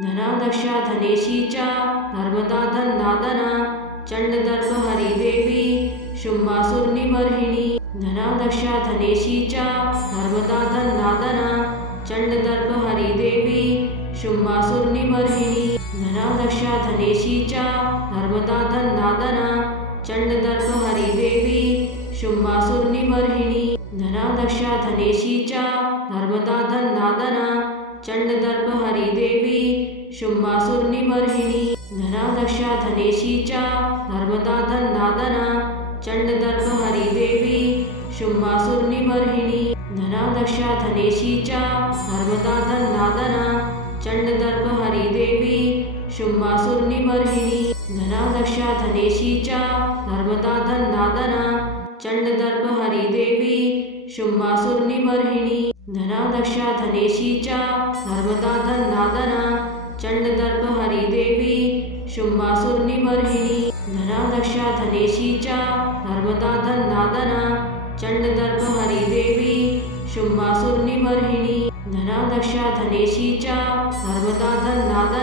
धनादक्षा धनेशी च नर्मदा धन्नादना चंडदर्प हरिदेवी शुंभासुरनिबर्हिणी धनादक्षा धनेशी च नर्मदा धन्नादना चंडदर्प हरिदेवी शुंभासुरनिबर्हिणी धनादक्षा धनेशी च नर्मदा धन्नादना चंडदर्प हरिदेवी शुंभासुरनिबर्हिणी धनादक्षा धनेशी च नर्मदा धन्नादना चंडदर्प हरिदेवी शुंभासुरनिबर्हिणी धनादक्षा धनेशी च नर्मदा धन्नादना चंडदर्प हरिदेवी शुंभासुरनिबर्हिणी धनादक्षा धनेशी च नर्मदा धन्नादना चंडदर्प हरिदेवी शुंभासुरनिबर्हिणी धनादक्षा धनेशी च नर्मदा धन्नादना चंडदर्प हरिदेवी शुंभासुरनिबर्हिणी धनादक्षा धनेशी च नर्मदा धन्नादना चंडदर्प हरिदेवी शुंभासुरनिबर्हिणी धनादक्षा धनेशी च नर्मदा धन्नादना चंडदर्प हरिदेवी शुंभासुरनिबर्हिणी धनादक्षा धनेशी च नर्मदा धन्नादना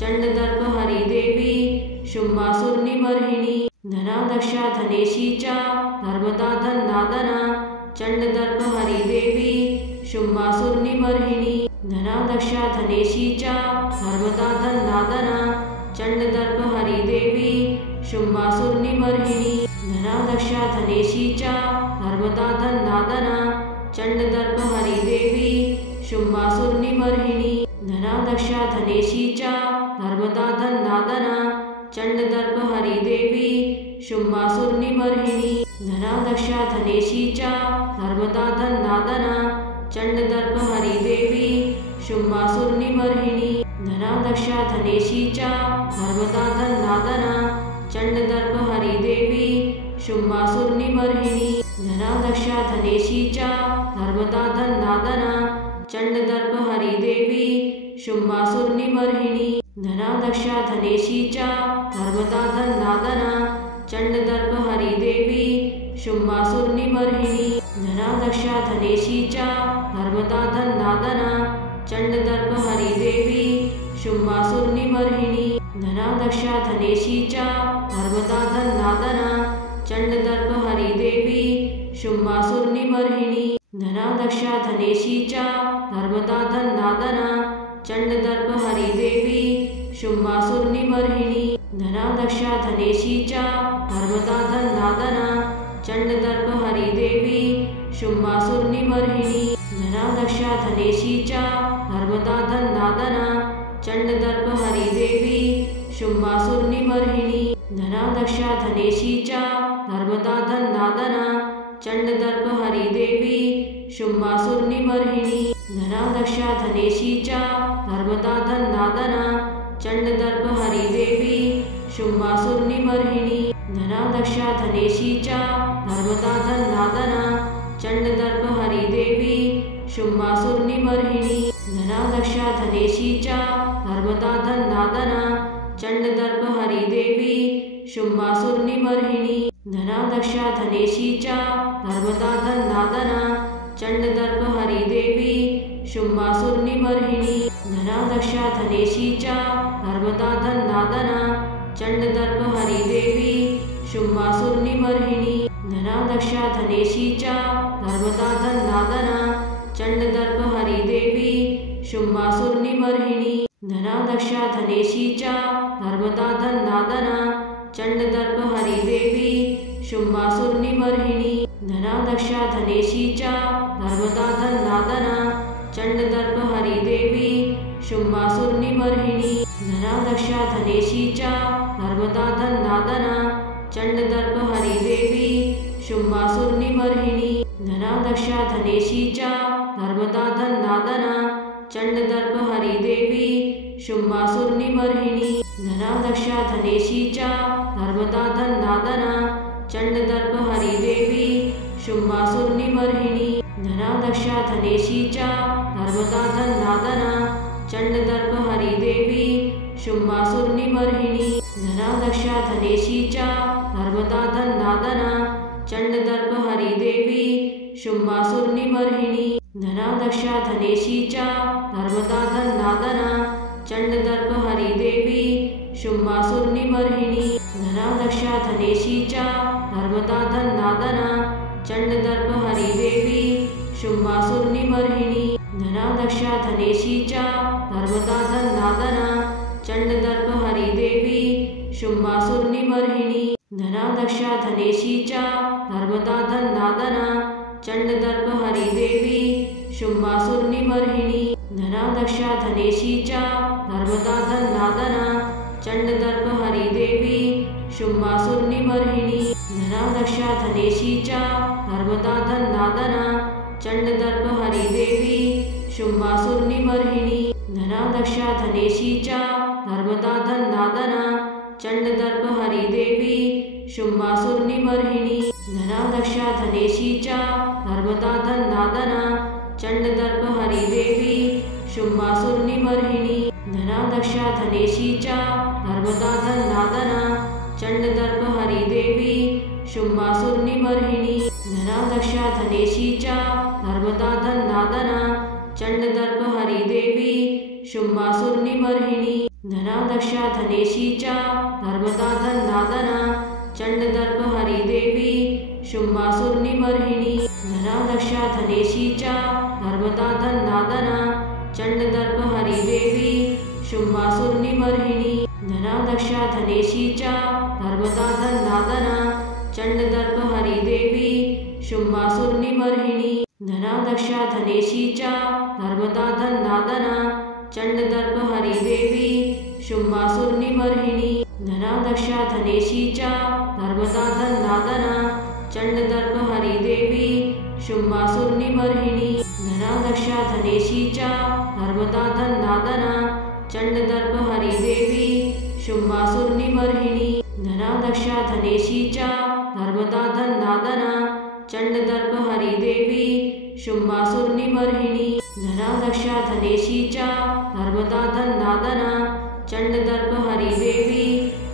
चंडदर्प हरिदेवी शुंभासुरनिबर्हिणी धनादक्षा धनेशी च नर्मदा धन्नादना चंडदर्प हरिदेवी शुंभासुरनिबर्हिणी धनादक्षा धनेशी च नर्मदा धन्नादना चंडदर्प हरिदेवी शुंभासुरनिबर्हिणी धनादक्षा धनेशी च नर्मदा धन्नादना चंडदर्प हरिदेवी शुंभासुरनिबर्हिणी धनादक्षा धनेशी च नर्मदा धन्नादना चंडदर्प हरिदेवी शुंभासुरनिबर्हिणी धनादक्षा धनेशी च नर्मदा धन्नादना चंडदर्प हरिदेवी शुंभासुरनिबर्हिणी धनादक्षा धनेशी च नर्मदा धन्नादना चंडदर्प हरिदेवी शुंभासुरनिबर्हिणी धनादक्षा धनेशी च नर्मदा धन्नादना चंडदर्प हरिदेवी शुंभासुरनिबर्हिणी धनादक्षा धनेशी च नर्मदा धन्नादना चंडदर्प हरिदेवी शुंभासुरनिबर्हिणी धनादक्षा धनेशी च नर्मदा धन्नादना चंडदर्प हरिदेवी शुंभासुरनिबर्हिणी धनादक्षा धनेशी च नर्मदा धन्नादना चंडदर्प हरिदेवी शुंभासुरनिबर्हिणी धनादक्षा धनेशी च नर्मदा धन्नादना चंडदर्प हरिदेवी शुंभासुरनिबर्हिणी धनादक्षा धनेशी च नर्मदा धन्नादना चंडदर्प हरिदेवी शुंभासुरनिबर्हिणी धनादक्षा धनेशी च नर्मदा धन्नादना चंडदर्प हरिदेवी शुंभासुरनिबर्हिणी धनादक्षा धनेशी च नर्मदा धन्नादना चंडदर्प हरिदेवी शुंभासुरनिबर्हिणी धनादक्षा धनेशी च नर्मदा धन्नादना चंडदर्प हरिदेवी शुंभासुरनिबर्हिणी धनादक्षा धनेशी च नर्मदा धन्नादना चंडदर्प हरिदेवी शुंभासुरनिबर्हिणी धनादक्षा धनेशी च नर्मदा धन्नादना चंडदर्प हरिदेवी शुंभासुरनिबर्हिणी धनादक्षा धनेशी च नर्मदा धन्नादना चंडदर्प हरिदेवी शुंभासुरनिबर्हिणी धनादक्षा धनेशी च नर्मदा धन्नादना चंडदर्प हरिदेवी शुंभासुरनिबर्हिणी धनादक्षा धनेशी च नर्मदा धन्नादना चंडदर्प हरिदेवी शुंभासुरनिबर्हिणी धनादक्षा धनेशी च नर्मदा धन्नादना चंडदर्प हरिदेवी शुंभासुरनिबर्हिणी धनादक्षा धनेशी च नर्मदा धन्नादना चंडदर्प हरिदेवी शुंभासुरनिबर्हिणी धनादक्षा धनेशी च नर्मदा धन्नादना चंडदर्प हरिदेवी शुंभासुरनिबर्हिणी धनादक्षा धनेशी च नर्मदा धन्नादना चंडदर्प हरिदेवी शुंभासुरनिबर्हिणी धनादक्षा धनेशी च नर्मदा धन्नादना चंडदर्प हरिदेवी शुंभासुरनिबर्हिणी धनादक्षा धनेशी च नर्मदा धन्नादना चंडदर्प हरिदेवी शुंभासुरनिबर्हिणी धनादक्षा धनेशी च नर्मदा धन्नादना चंडदर्प हरिदेवी शुंभासुरनिबर्हिणी धनादक्षा धनेशी च नर्मदा धन्नादना चंड धनेशी च धर्मदा धन्नादना चंडदर्प हरिदेवी शुंभासुरनिबर्हिणी धनादक्षा धनेशी च धर्मदा धन्नादना चंडदर्प हरिदेवी शुंभासुरनिबर्हिणी धनादक्षा धनेशी च धर्मदा धन्नादना चंडदर्प हरिदेवी शुंभासुरनिबर्हिणी धनादक्षा धनेशी च धर्मदा धन्नादना चंडदर्प हरिदेवी शुंभासुरनिबर्हिणी धनादक्षा धनेशी च धर्मदा धन्नादना चंडदर्प हरिदेवी शुंभासुरनिबर्हिणी धनादक्षा धनेशी च धर्मदा धन्नादना चंडदर्प हरिदेवी शुंभासुरनिबर्हिणी धनादक्षा धनेशी च धर्मदा धन्नादना चंडदर्प हरिदेवी शुंभासुरनिबर्हिणी धनादक्षा धनेशी च धर्मदा धन्नादना चंडदर्प हरिदेवी शुंभासुरनिबर्हिणी धनादक्षा धनेशी च धर्मदा धन्नादना चंडदर्प हरिदेवी शुंभासुरनिबर्हिणी धनादक्षा धनेशी च धर्मदा धन्नादना चंडदर्प हरिदेवी शुंभासुरनिबर्हिणी धनादक्षा धनेशी च धर्मदा धन्नादना चंडदर्प हरिदेवी शुंभासुरनिबर्हिणी धनादक्षा धनेशी च धर्मदा धन्नादना चंडदर्प हरिदेवी शुंभासुरनिबर्हिणी धनादक्षा धनेशी च धर्मदा धन्नादना चंडदर्प हरिदेवी शुंभासुरनिबर्हिणी धनादक्षा धनेशी च धर्मदा धन्नादना चंडदर्प हरिदेवी शुंभासुरनिबर्हिणी धनादक्षा धनेशी च धर्मदा धन्नादना चंडदर्प हरिदेवी शुंभासुरनिबर्हिणी धनादक्षा धनेशी च धर्मदा धन्नादना चंडदर्प हरिदेवी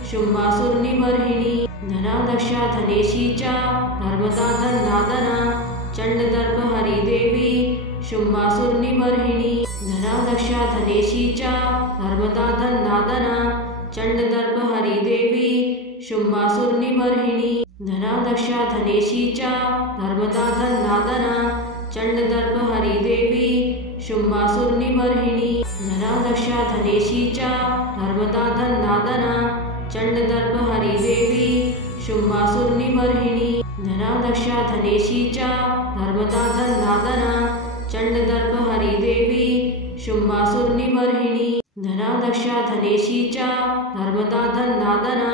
शुंभासुरनिबर्हिणी धनादक्षा धनेशी च धर्मदा धन्नादना चंडदर्प हरिदेवी शुंभासुरनिबर्हिणी धनादक्षा धनेशी च धर्मदा धन्नादना चंडदर्प हरिदेवी शुंभासुरनिबर्हिणी धनादक्षा धनेशी च धर्मदा धन्नादना चंडदर्प हरिदेवी शुंभासुरनिबर्हिणी धनादक्षा धनेशी च धर्मदा धन्नादना चंडदर्प हरिदेवी शुंभासुरनिबर्हिणी धनादक्षा धनेशी च धर्मदा धन्नादना चंडदर्प हरिदेवी शुंभासुरनिबर्हिणी धनादक्षा धनेशी च धर्मदा धन्नादना चंडदर्प हरिदेवी शुंभासुरनिबर्हिणी धनादक्षा धनेशी च धर्मदा धन्नादना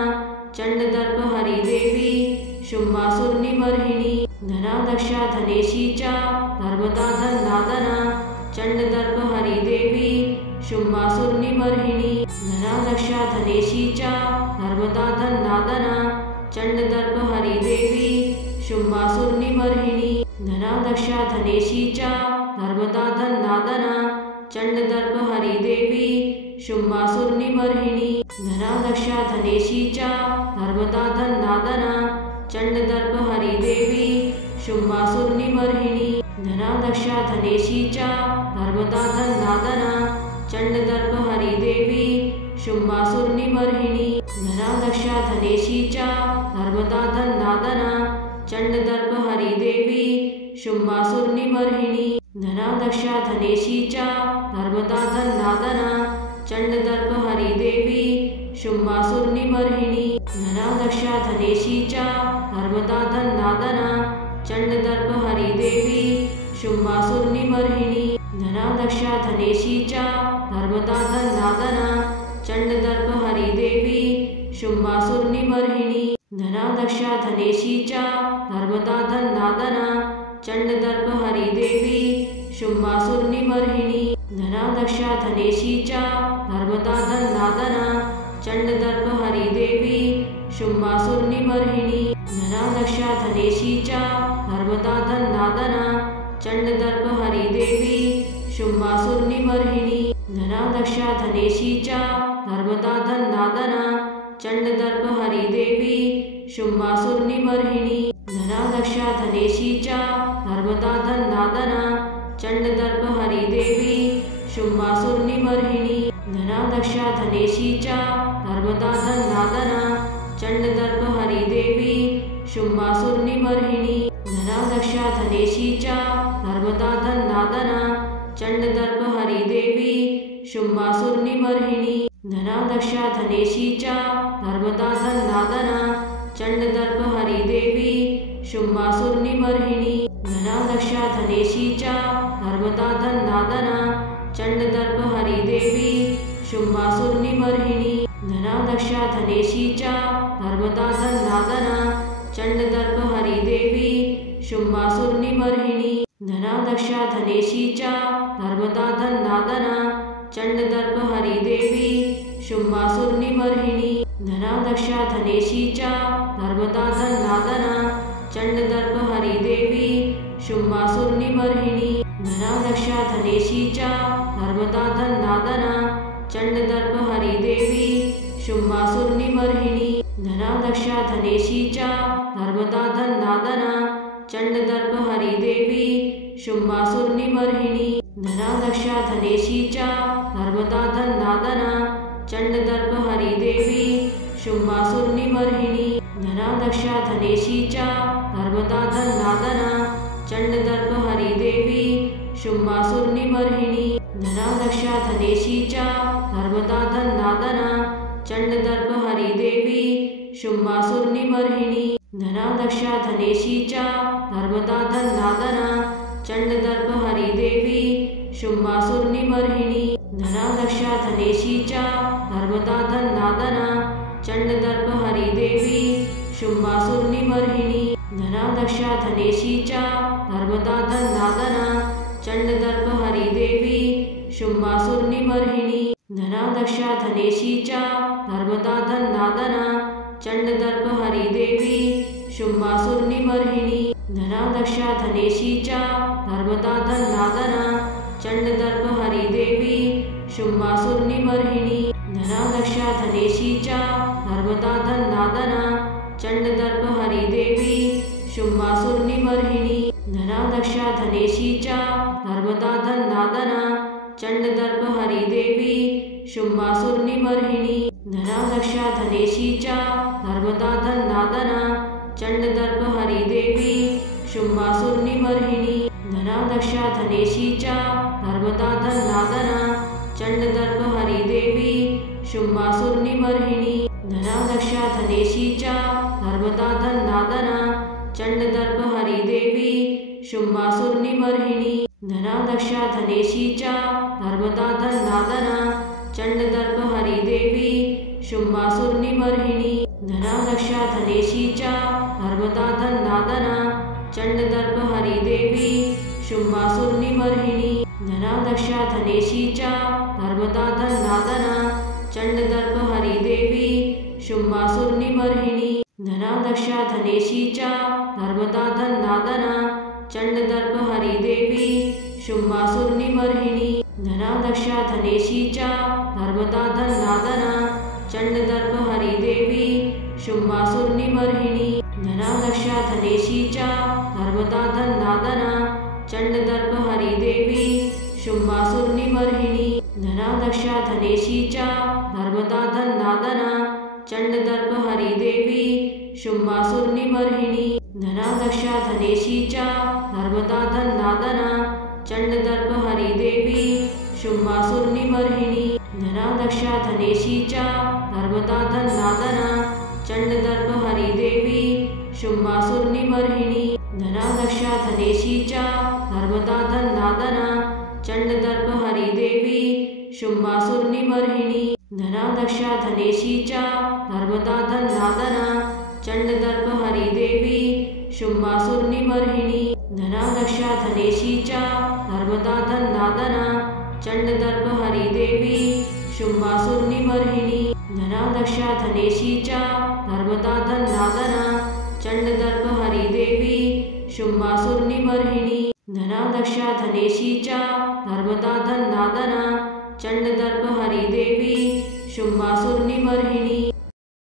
चंडदर्प हरिदेवी शुंभासुरनिबर्हिणी धनादक्षा धनेशी च धर्मदा धन्नादना चंडदर्प हरिदेवी शुंभासुरनिबर्हिणी धनादक्षा धनेशी च धर्मदा धन्नादना चंडदर्प हरिदेवी शुंभासुरनिबर्हिणी धनादक्षा धनेशी च धर्मदा धन्नादना चंडदर्प हरिदेवी शुंभासुरनिबर्हिणी धनादक्षा धनेशी च धर्मदा धन्नादना चंडदर्प हरिदेवी शुंभासुरनिबर्हिणी धनादक्षा धनेशी च धर्मदा धन्नादना चंडदर्प हरिदेवी शुंभासुरनिबर्हिणी धनादक्षा धनेशी च धर्मदा धन्नादना चंडदर्प हरिदेवी शुंभासुरनिबर्हिणी धनादक्षा धनेशी च धर्मदा धन्नादना चंडदर्प हरिदेवी शुंभासुरनिबर्हिणी धनादक्षा धनेशी च धर्मदा धन्नादना चंडदर्प हरिदेवी शुंभासुरनिबर्हिणी धनादक्षा धनेशी च धर्मदा धन्नादना चंडदर्प हरिदेवी शुंभासुरनिबर्हिणी धनादक्षा धनेशी च धर्मदा धन्नादना चंडदर्प हरिदेवी शुंभासुरनिबर्हिणी धनादक्षा धनेशी च धर्मदा धन्नादना चंडदर्प हरिदेवी शुंभासुरनिबर्हिणी धनादक्षा धनेशी च धर्मदा धन्नादना चंडदर्प हरिदेवी शुंभासुरनिबर्हिणी धनादक्षा धनेशी च धर्मदा धन्नादना चंडदर्प हरिदेवी शुंभासुरनिबर्हिणी धनादक्षा धनेशी च धर्मदा धन्नादना चंडदर्प हरिदेवी शुंभासुरनिबर्हिणी धनादक्षा धनेशी च धर्मदा धन्नादना चंडदर्प हरि धनादक्षा धनेशी च धर्मदा धन्नादना चंडदर्प हरिदेवी शुंभासुरनिबर्हिणी धनादक्षा धनेशी च धर्मदा धन्नादना चंडदर्प हरिदेवी शुंभासुरनिबर्हिणी धनादक्षा धनेशी च धर्मदा धन्नादना चंडदर्प हरिदेवी शुंभासुरनिबर्हिणी धनादक्षा धनेशी च धर्मदा धन्नादना चंडदर्प हरिदेवी शुंभासुरनिबर्हिणी धनादक्षा धनेशी च धर्मदा धन्नादना चंडदर्प हरिदेवी शुंभासुरनिबर्हिणी धनादक्षा धनेशी च धर्मदा धन्नादना चंडदर्प हरिदेवी शुंभासुरनिबर्हिणी धनादक्षा धनेशी च धर्मदा धन्नादना चंडदर्प हरिदेवी शुंभासुरनिबर्हिणी धनादक्षा धनेशी च धर्मदा धन्नादना चंडदर्प हरिदेवी शुंभासुरनिबर्हिणी धनादक्षा धनेशी च धर्मदा धन्नादना चंडदर्प हरिदेवी शुंभासुरनिबर्हिणी धनादक्षा धनेशी च धर्मदा धन्नादना चंडदर्प हरिदेवी शुंभासुरनिबर्हिणी धनादक्षा धनेशी च धर्मदा धन्नादना चंडदर्प हरिदेवी शुंभासुरनिबर्हिणी धनादक्षा धनेशी च धर्मदा धन्नादना चंडदर्प हरिदेवी शुंभासुरनिबर्हिणी धनादक्षा धनेशी च धर्मदा धन्नादना चंडदर्प हरिदेवी शुंभासुरनिबर्हिणी धनादक्षा धनेशी च धर्मदा धन्नादना चंडदर्प हरिदेवी शुंभासुरनिबर्हिणी धनादक्षा धनेशी च धर्मदा धन्नादना चंडदर्प हरिदेवी शुंभासुरनिबर्हिणी धनादक्षा धनेशी च धर्मदा धन्नादना चंडदर्प हरिदेवी शुंभासुरनिबर्हिणी धनादक्षा धनेशी च धर्मदा धन्नादना चंडदर्प हरिदेवी शुंभासुरनिबर्हिणी धनादक्षा धनेशी च धर्मदा धन्नादना चंडदर्प हरिदेवी शुंभासुरनिबर्हिणी धनादक्षा धनेशी च धर्मदा धन्नादना चंडदर्प हरिदेवी शुंभासुरनिबर्हिणी धनादक्षा धनेशी च धर्मदा धन्नादना चंडदर्प हरिदेवी शुंभासुरनिबर्हिणी धनादक्षा धनेशी च धर्मदा धन्नादना चंडदर्प हरिदेवी शुंभासुरनिबर्हिणी धनादक्षा धनेशी च धर्मदा धन्नादना चंडदर्प हरिदेवी शुंभासुरनिबर्हिणी धनादक्षा धनेशी च धर्मदा धन्नादना चंडदर्प हरिदेवी शुंभासुरनिबर्हिणी धनादक्षा धनेशी च धर्मदा धन्नादना चंडदर्प हरिदेवी शुंभासुरनिबर्हिणी धनादक्षा धनेशी च धर्मदा धन्नादना चंडदर्प हरिदेवी शुंभासुरनिबर्हिणी धनादक्षा धनेशी च धर्मदा धन्नादना चंडदर्प हरिदेवी शुंभासुरनिबर्हिणी धनादक्षा धनेशी च धर्मदा धन्नादना चंडदर्प हरिदेवी शुंभासुरनिबर्हिणी धनादक्षा धनेशी च धर्मदा धन्नादना चंडदर्प हरिदेवी शुंभासुरनिबर्हिणी धनादक्षा धनेशी च धर्मदा धन्नादना चंडदर्प हरिदेवी शुंभासुरनिबर्हिणी धनादक्षा धनेशी च धर्मदा धन्नादना चंडदर्प हरिदेवी शुंभासुरनिबर्हिणी धनादक्षा धनेशी च धर्मदा धन्नादना चंडदर्प हरिदेवी शुंभासुरनिबर्हिणी धनादक्षा धनेशी च धर्मदा धन्नादना चंडदर्प हरिदेवी शुंभासुरनिबर्हिणी धनादक्षा धनेशी च धर्मदा धन्नादना चंडदर्प हरिदेवी शुंभासुरनिबर्हिणी धनादक्षा धनेशी च धर्मदा धन्नादना चंडदर्प हरिदेवी शुंभासुरनिबर्हिणी धनादक्षा धनेशी च धर्मदा धन्नादना चंडदर्प हरिदेवी शुंभासुरनिबर्हिणी